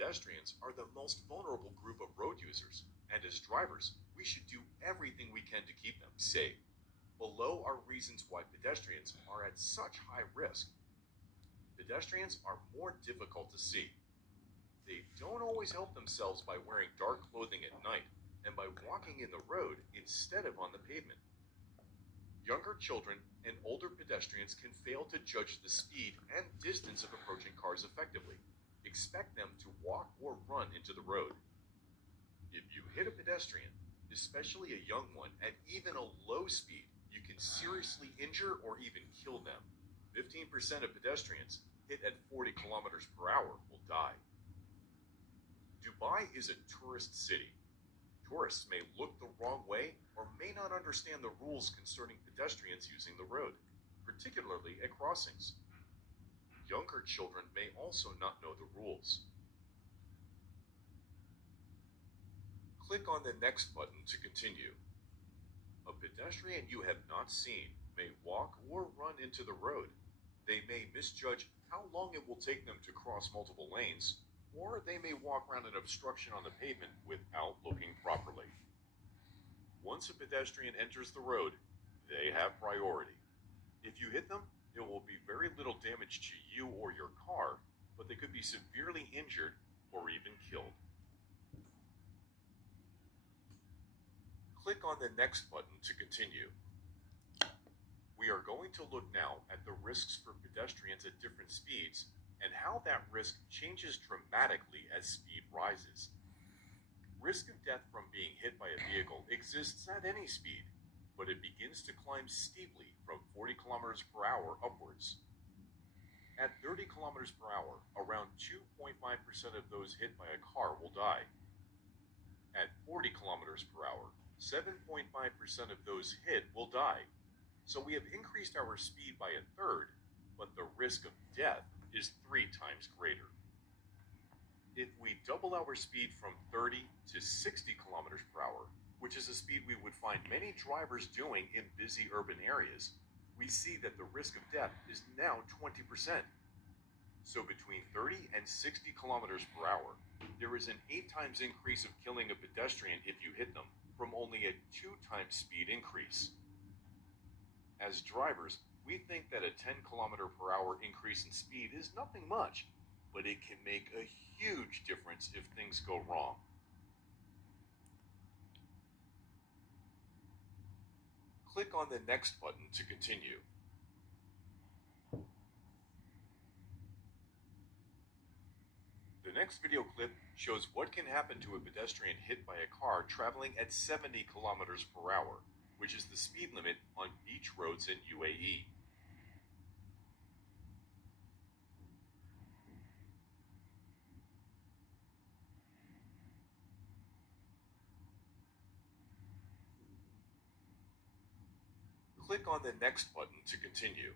Pedestrians are the most vulnerable group of road users, and as drivers, we should do everything we can to keep them safe. Below are reasons why pedestrians are at such high risk. Pedestrians are more difficult to see. They don't always help themselves by wearing dark clothing at night and by walking in the road instead of on the pavement. Younger children and older pedestrians can fail to judge the speed and distance of approaching cars effectively. Expect them to walk or run into the road. If you hit a pedestrian, especially a young one, at even a low speed, you can seriously injure or even kill them. 15% of pedestrians hit at 40 kilometers per hour will die. Dubai is a tourist city. Tourists may look the wrong way or may not understand the rules concerning pedestrians using the road, particularly at crossings. Younger children may also not know the rules. Click on the next button to continue. A pedestrian you have not seen may walk or run into the road. They may misjudge how long it will take them to cross multiple lanes, or they may walk around an obstruction on the pavement without looking properly. Once a pedestrian enters the road, they have priority. If you hit them, it will be very little damage to you or your car, but they could be severely injured or even killed. Click on the next button to continue. We are going to look now at the risks for pedestrians at different speeds and how that risk changes dramatically as speed rises. Risk of death from being hit by a vehicle exists at any speed, but it begins to climb steeply from 40 kilometers per hour upwards. At 30 kilometers per hour, around 2.5% of those hit by a car will die. At 40 kilometers per hour, 7.5% of those hit will die. So we have increased our speed by a third, but the risk of death is 3 times greater. If we double our speed from 30 to 60 kilometers per hour, which is a speed we would find many drivers doing in busy urban areas, we see that the risk of death is now 20%. So between 30 and 60 kilometers per hour, there is an 8 times increase of killing a pedestrian if you hit them, from only a 2 times speed increase. As drivers, we think that a 10 kilometer per hour increase in speed is nothing much, but it can make a huge difference if things go wrong. Click on the next button to continue. The next video clip shows what can happen to a pedestrian hit by a car traveling at 70 kilometers per hour, which is the speed limit on beach roads in UAE. Click on the next button to continue.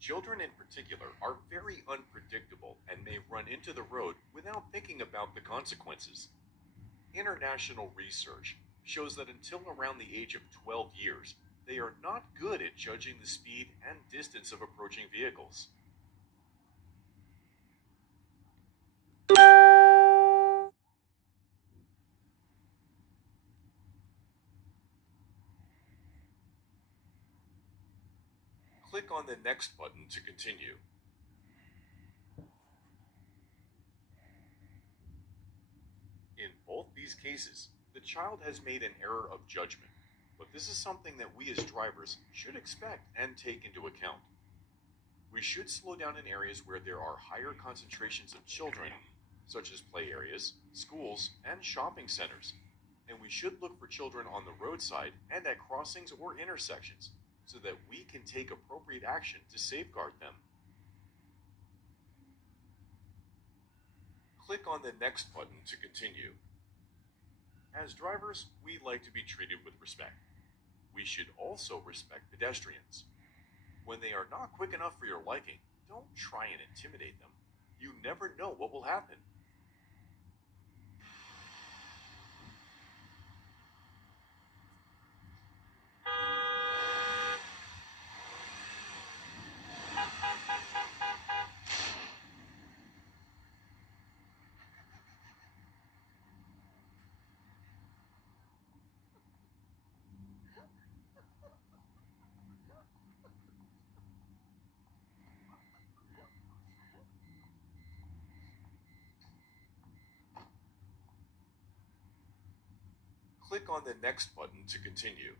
Children in particular are very unpredictable and may run into the road without thinking about the consequences. International research shows that until around the age of 12 years, they are not good at judging the speed and distance of approaching vehicles. Click on the next button to continue. In both these cases, the child has made an error of judgment, but this is something that we as drivers should expect and take into account. We should slow down in areas where there are higher concentrations of children, such as play areas, schools, and shopping centers. And we should look for children on the roadside and at crossings or intersections, so that we can take appropriate action to safeguard them. Click on the next button to continue. As drivers, we like to be treated with respect. We should also respect pedestrians. When they are not quick enough for your liking, don't try and intimidate them. You never know what will happen. click on the Next button to continue.